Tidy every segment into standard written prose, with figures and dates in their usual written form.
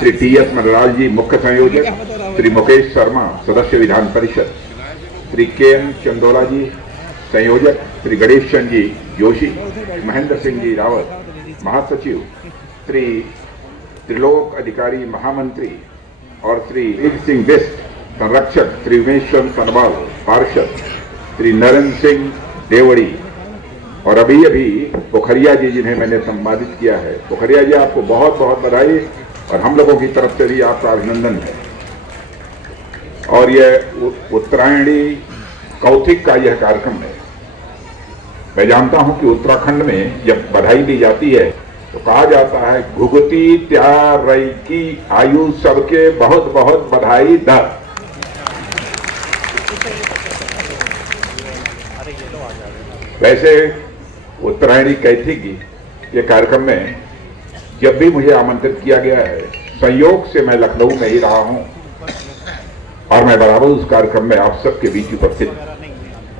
Shri T.S.. Manraj जी मुख्य संयोजक, श्री मुकेश शर्मा सदस्य विधान परिषद, श्री के.एन. चंदोला जी संयोजक, श्री गणेश चंद जी जोशी, महेंद्र सिंह जी रावत महासचिव, श्री त्रिलोक अधिकारी महामंत्री और श्री वीर सिंह बिस्ट संरक्षक, श्री उमेश्वर सनवाल पार्षद, श्री नरेंद्र सिंह देवड़ी और अभी अभी पोखरिया जी जिन्हें मैंने सम्मानित किया है। पोखरिया जी आपको बहुत बहुत बधाई और हम लोगों की तरफ से भी आपका अभिनंदन है। और यह उत्तरायणी कौतिक का यह कार्यक्रम है। मैं जानता हूं कि उत्तराखंड में जब बधाई दी जाती है तो कहा जाता है घुघुती त्यार रई की आयु सबके बहुत बहुत बधाई दर। वैसे उत्तरायणी कैथिक के कार्यक्रम में जब भी मुझे आमंत्रित किया गया है, संयोग से मैं लखनऊ में ही रहा हूं और मैं बराबर उस कार्यक्रम में आप सबके बीच उपस्थित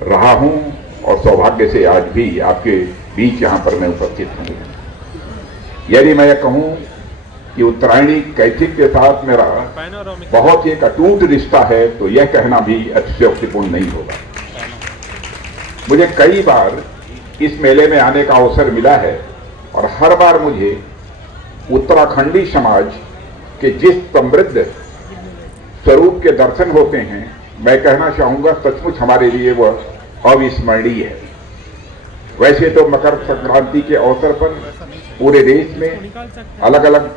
रहा हूं और सौभाग्य से आज भी आपके बीच यहां पर मैं उपस्थित हूं। यदि मैं कहूं कि उत्तरायणी कैथिक के साथ मेरा बहुत ही एक अटूट रिश्ता है तो यह कहना भी अतिशयोक्तिपूर्ण नहीं होगा। मुझे कई बार इस मेले में आने का अवसर मिला है और हर बार मुझे उत्तराखंडी समाज के जिस समृद्ध स्वरूप के दर्शन होते हैं, मैं कहना चाहूंगा सचमुच हमारे लिए वह अविस्मरणीय है। वैसे तो मकर संक्रांति के अवसर पर पूरे देश में अलग अलग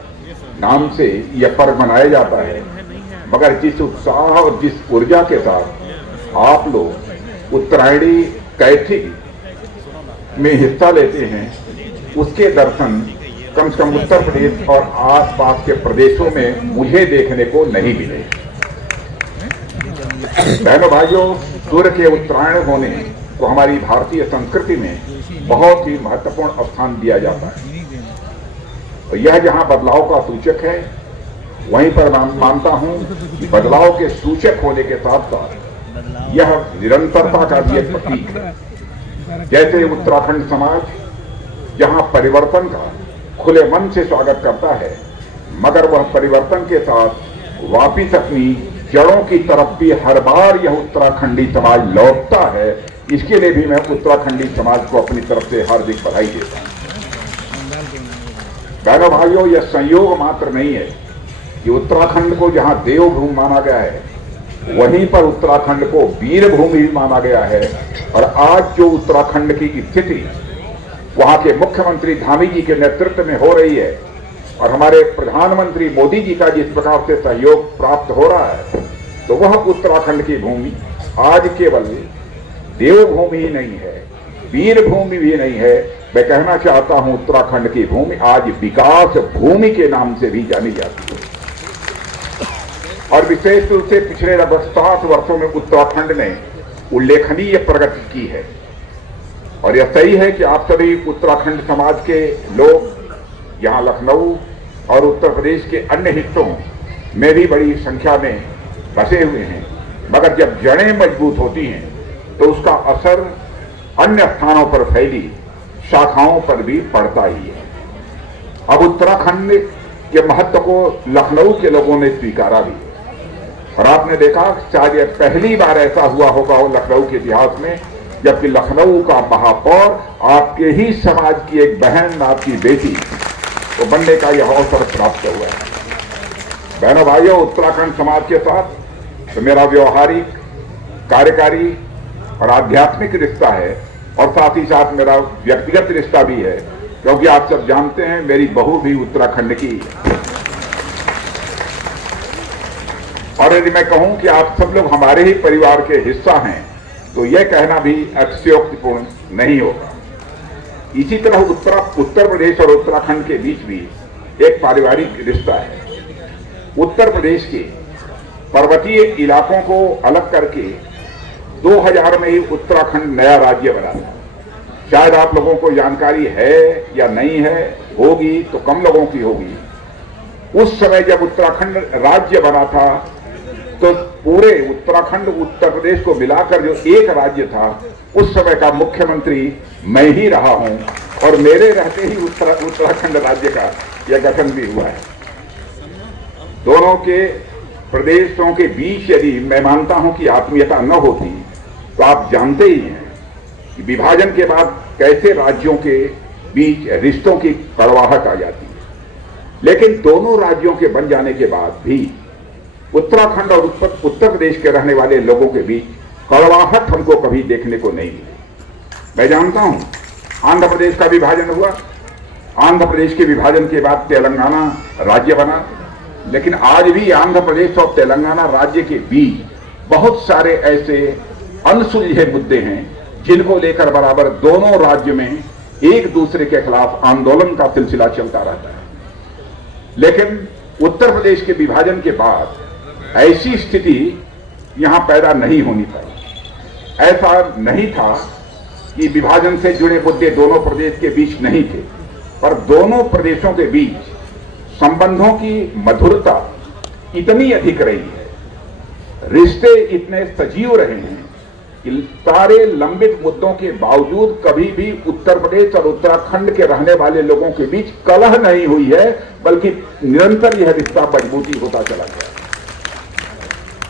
नाम से यह पर्व मनाया जाता है, मगर जिस उत्साह और जिस ऊर्जा के साथ आप लोग उत्तरायणी कैथिक में हिस्सा लेते हैं, उसके दर्शन कम से कम उत्तर प्रदेश और आसपास के प्रदेशों में मुझे देखने को नहीं मिले। बहनों भाइयों, सूर्य के उत्तरायण होने को हमारी भारतीय संस्कृति में बहुत ही महत्वपूर्ण स्थान दिया जाता है। और यह जहां बदलाव का सूचक है, वहीं पर मैं मानता हूं कि बदलाव के सूचक होने के साथ साथ यह निरंतरता का भी एक प्रतीक है। जैसे उत्तराखंड समाज जहां परिवर्तन का खुले मन से स्वागत करता है, मगर वह परिवर्तन के साथ वापिस अपनी जड़ों की तरफ भी हर बार यह उत्तराखंडी समाज लौटता है। इसके लिए भी मैं उत्तराखंडी समाज को अपनी तरफ से हार्दिक बधाई देता हूं। बहनों भाइयों, यह संयोग मात्र नहीं है कि उत्तराखंड को जहां देवभूमि माना गया है, वहीं पर उत्तराखंड को वीरभूमि भी माना गया है। और आज जो उत्तराखंड की स्थिति वहां के मुख्यमंत्री धामी जी के नेतृत्व में हो रही है और हमारे प्रधानमंत्री मोदी जी का जिस प्रकार से सहयोग प्राप्त हो रहा है, तो वह उत्तराखंड की भूमि आज केवल देवभूमि ही नहीं है, वीरभूमि भी नहीं है। मैं कहना चाहता हूं उत्तराखंड की भूमि आज विकास भूमि के नाम से भी जानी जाती है। और विशेष रूप से पिछले लगभग 60 वर्षों में उत्तराखंड ने उल्लेखनीय प्रगति की है। और यह सही है कि आप सभी उत्तराखंड समाज के लोग यहाँ लखनऊ और उत्तर प्रदेश के अन्य हिस्सों में भी बड़ी संख्या में बसे हुए हैं, मगर जब जड़ें मजबूत होती हैं तो उसका असर अन्य स्थानों पर फैली शाखाओं पर भी पड़ता ही है। अब उत्तराखंड के महत्व को लखनऊ के लोगों ने स्वीकारा भी और आपने देखा शायद यह पहली बार ऐसा हुआ होगा लखनऊ के इतिहास में जबकि लखनऊ का महापौर आपके ही समाज की एक बहन, आपकी बेटी को बनने का यह अवसर प्राप्त हुआ है। बहनों भाइयों, उत्तराखंड समाज के साथ तो मेरा व्यवहारिक, कार्यकारी और आध्यात्मिक रिश्ता है और साथ ही साथ मेरा व्यक्तिगत रिश्ता भी है, क्योंकि आप सब जानते हैं मेरी बहू भी उत्तराखंड की है। और यदि मैं कहूं कि आप सब लोग हमारे ही परिवार के हिस्सा हैं तो यह कहना भी अतिशयोक्तिपूर्ण नहीं होगा। इसी तरह उत्तर प्रदेश और उत्तराखंड के बीच भी एक पारिवारिक रिश्ता है। उत्तर प्रदेश के पर्वतीय इलाकों को अलग करके 2000 में ही उत्तराखंड नया राज्य बना था। शायद आप लोगों को जानकारी है या नहीं है, होगी तो कम लोगों की होगी। उस समय जब उत्तराखंड राज्य बना था तो पूरे उत्तराखंड उत्तर प्रदेश को मिलाकर जो एक राज्य था, उस समय का मुख्यमंत्री मैं ही रहा हूं और मेरे रहते ही उत्तराखंड राज्य का यह गठन भी हुआ है। दोनों के प्रदेशों के बीच यदि मैं मानता हूं कि आत्मीयता न होती तो आप जानते ही हैं कि विभाजन के बाद कैसे राज्यों के बीच रिश्तों की कड़वाहट आ जाती है। लेकिन दोनों राज्यों के बन जाने के बाद भी उत्तराखंड और उत्तर प्रदेश के रहने वाले लोगों के बीच कड़वाहट हमको कभी देखने को नहीं मिली। मैं जानता हूं आंध्र प्रदेश का विभाजन हुआ, आंध्र प्रदेश के विभाजन के बाद तेलंगाना राज्य बना, लेकिन आज भी आंध्र प्रदेश और तेलंगाना राज्य के बीच बहुत सारे ऐसे अनसुलझे मुद्दे हैं जिनको लेकर बराबर दोनों राज्य में एक दूसरे के खिलाफ आंदोलन का सिलसिला चलता रहता है। लेकिन उत्तर प्रदेश के विभाजन के बाद ऐसी स्थिति यहां पैदा नहीं होनी पाई। ऐसा नहीं था कि विभाजन से जुड़े मुद्दे दोनों प्रदेश के बीच नहीं थे, पर दोनों प्रदेशों के बीच संबंधों की मधुरता इतनी अधिक रही है, रिश्ते इतने सजीव रहे हैं कि सारे लंबित मुद्दों के बावजूद कभी भी उत्तर प्रदेश और उत्तराखंड के रहने वाले लोगों के बीच कलह नहीं हुई है, बल्कि निरंतर यह रिश्ता मजबूती होता चला गया।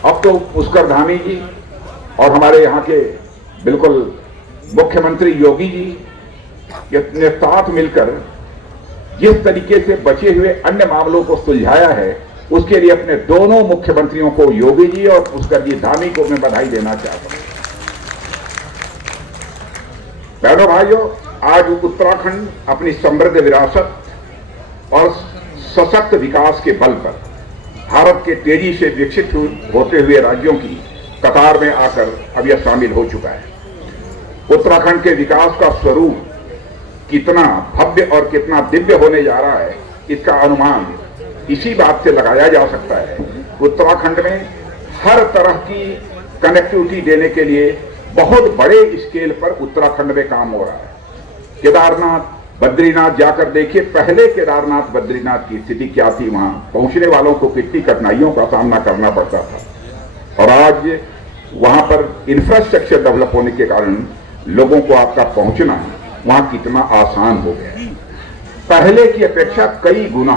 अब तो पुष्कर धामी जी और हमारे यहाँ के बिल्कुल मुख्यमंत्री योगी जी ने साथ मिलकर जिस तरीके से बचे हुए अन्य मामलों को सुलझाया है, उसके लिए अपने दोनों मुख्यमंत्रियों को, योगी जी और पुष्कर जी धामी को मैं बधाई देना चाहता हूं। बहनों भाइयों, आज उत्तराखंड अपनी समृद्ध विरासत और सशक्त विकास के बल पर भारत के तेजी से विकसित होते हुए राज्यों की कतार में आकर अब यह शामिल हो चुका है। उत्तराखंड के विकास का स्वरूप कितना भव्य और कितना दिव्य होने जा रहा है, इसका अनुमान इसी बात से लगाया जा सकता है। उत्तराखंड में हर तरह की कनेक्टिविटी देने के लिए बहुत बड़े स्केल पर उत्तराखंड में काम हो रहा है। केदारनाथ, बद्रीनाथ जाकर देखिए, पहले केदारनाथ बद्रीनाथ की स्थिति क्या थी, वहां पहुंचने वालों को कितनी कठिनाइयों का सामना करना पड़ता था, और आज वहां पर इंफ्रास्ट्रक्चर डेवलप होने के कारण लोगों को आपका पहुंचना वहां कितना आसान हो गया। पहले की अपेक्षा कई गुना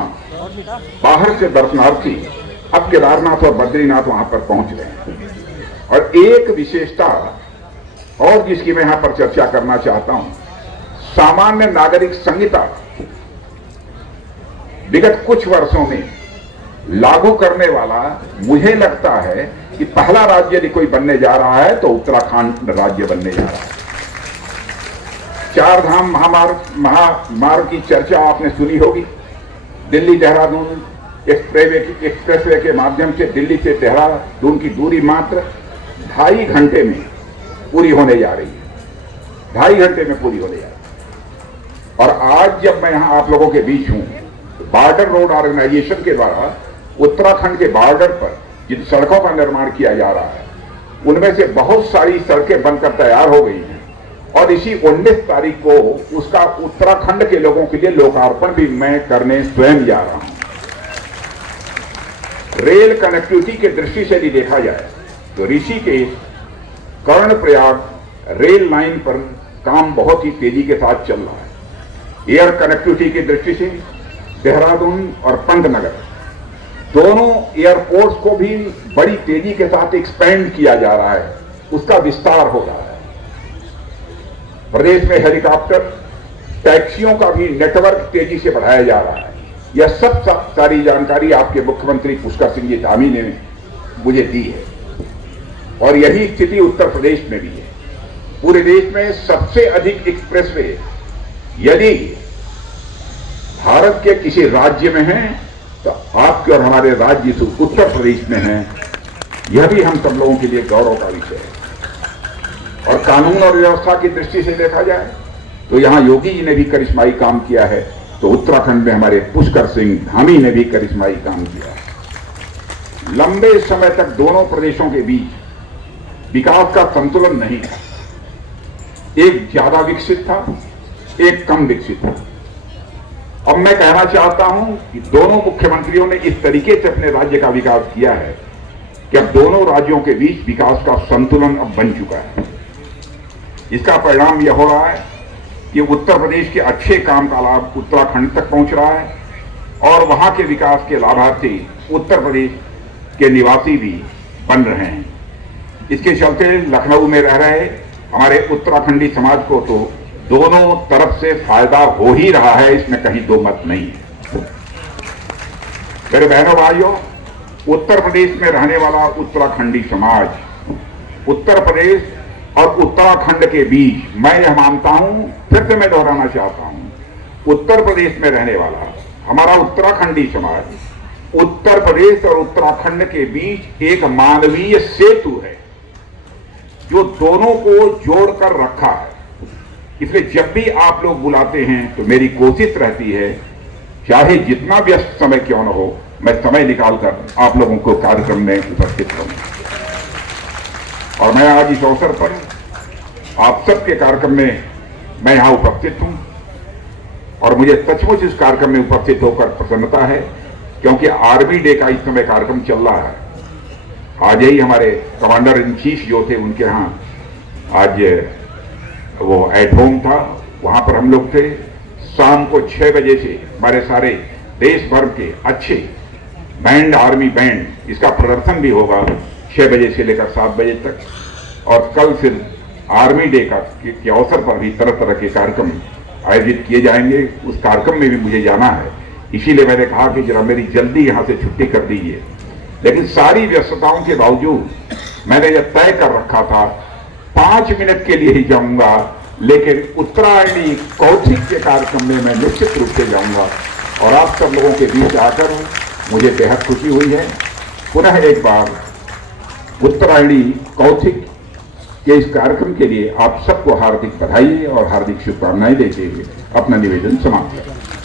बाहर से दर्शनार्थी अब केदारनाथ और बद्रीनाथ वहां पर पहुंच रहे हैं। और एक विशेषता और जिसकी मैं यहां पर चर्चा करना चाहता हूं, सामान्य नागरिक संहिता विगत कुछ वर्षों में लागू करने वाला मुझे लगता है कि पहला राज्य यदि कोई बनने जा रहा है तो उत्तराखंड राज्य बनने जा रहा है। चार धाम महामार्ग की चर्चा आपने सुनी होगी। दिल्ली देहरादून एक्सप्रेसवे के माध्यम से दिल्ली से देहरादून की दूरी मात्र 2.5 घंटे में पूरी होने जा रही है। 2.5 घंटे में पूरी होने जा रही है। और आज जब मैं यहां आप लोगों के बीच हूं, बॉर्डर रोड ऑर्गेनाइजेशन के द्वारा उत्तराखंड के बॉर्डर पर जिन सड़कों का निर्माण किया जा रहा है, उनमें से बहुत सारी सड़कें बनकर तैयार हो गई हैं, और इसी 19 तारीख को उसका उत्तराखंड के लोगों के लिए लोकार्पण भी मैं करने स्वयं जा रहा हूं। रेल कनेक्टिविटी के दृष्टि से यदि देखा जाए तो ऋषिकेश कर्णप्रयाग रेल लाइन पर काम बहुत ही तेजी के साथ चल रहा है। एयर कनेक्टिविटी की दृष्टि से देहरादून और पंतनगर दोनों एयरपोर्ट्स को भी बड़ी तेजी के साथ एक्सपेंड किया जा रहा है, उसका विस्तार हो रहा है। प्रदेश में हेलीकॉप्टर टैक्सियों का भी नेटवर्क तेजी से बढ़ाया जा रहा है। यह सब सारी जानकारी आपके मुख्यमंत्री पुष्कर सिंह जी धामी ने मुझे दी है, और यही स्थिति उत्तर प्रदेश में भी है। पूरे देश में सबसे अधिक एक्सप्रेसवे यदि भारत के किसी राज्य में है तो आपके और हमारे राज्य उत्तर प्रदेश में है। यह भी हम सब लोगों के लिए गौरव का विषय है। और कानून और व्यवस्था की दृष्टि से देखा जाए तो यहां योगी जी ने भी करिश्माई काम किया है, तो उत्तराखंड में हमारे पुष्कर सिंह धामी ने भी करिश्माई काम किया है। लंबे समय तक दोनों प्रदेशों के बीच विकास का संतुलन नहीं था, एक ज्यादा विकसित था, एक कम विकसित था। अब मैं कहना चाहता हूं कि दोनों मुख्यमंत्रियों ने इस तरीके से अपने राज्य का विकास किया है कि अब दोनों राज्यों के बीच विकास का संतुलन अब बन चुका है। इसका परिणाम यह हो रहा है कि उत्तर प्रदेश के अच्छे काम का लाभ उत्तराखंड तक पहुंच रहा है, और वहां के विकास के लाभार्थी उत्तर प्रदेश के निवासी भी बन रहे हैं। इसके चलते लखनऊ में रह रहे हमारे उत्तराखंडी समाज को तो दोनों तरफ से फायदा हो ही रहा है, इसमें कहीं दो मत नहीं है। मेरे बहनों भाइयों, उत्तर प्रदेश में रहने वाला उत्तराखंडी समाज, उत्तर प्रदेश और उत्तराखंड के बीच मैं यह मानता हूं, फिर से मैं दोहराना चाहता हूं, उत्तर प्रदेश में रहने वाला हमारा उत्तराखंडी समाज उत्तर प्रदेश और उत्तराखंड के बीच एक मानवीय सेतु है जो दोनों को जोड़कर रखा है। इसलिए जब भी आप लोग बुलाते हैं तो मेरी कोशिश रहती है, चाहे जितना व्यस्त समय क्यों न हो, मैं समय निकालकर आप लोगों को कार्यक्रम में उपस्थित करूं। और मैं आज इस अवसर पर आप सबके कार्यक्रम में मैं यहां उपस्थित हूं और मुझे सचमुच इस कार्यक्रम में उपस्थित होकर प्रसन्नता है, क्योंकि आर्मी डे का इस समय कार्यक्रम चल रहा है। आज ही हमारे कमांडर इन चीफ जो थे उनके यहाँ आज वो एट होम था, वहां पर हम लोग थे। शाम को 6 बजे से हमारे सारे देश भर के अच्छे बैंड, आर्मी बैंड, इसका प्रदर्शन भी होगा 6 बजे से लेकर 7 बजे तक। और कल फिर आर्मी डे के अवसर पर भी तरह तरह के कार्यक्रम आयोजित किए जाएंगे। उस कार्यक्रम में भी मुझे जाना है, इसीलिए मैंने कहा कि जरा मेरी जल्दी यहां से छुट्टी कर दीजिए। लेकिन सारी व्यस्तताओं के बावजूद मैंने यह तय कर रखा था 5 मिनट के लिए ही जाऊंगा, लेकिन उत्तरायणी कौथिक के कार्यक्रम में मैं निश्चित रूप से जाऊंगा। और आप सब लोगों के बीच आकर मुझे बेहद खुशी हुई है। पुनः एक बार उत्तरायणी कौथिक के इस कार्यक्रम के लिए आप सबको हार्दिक बधाई और हार्दिक शुभकामनाएं देते हुए अपना निवेदन समाप्त करता हूं।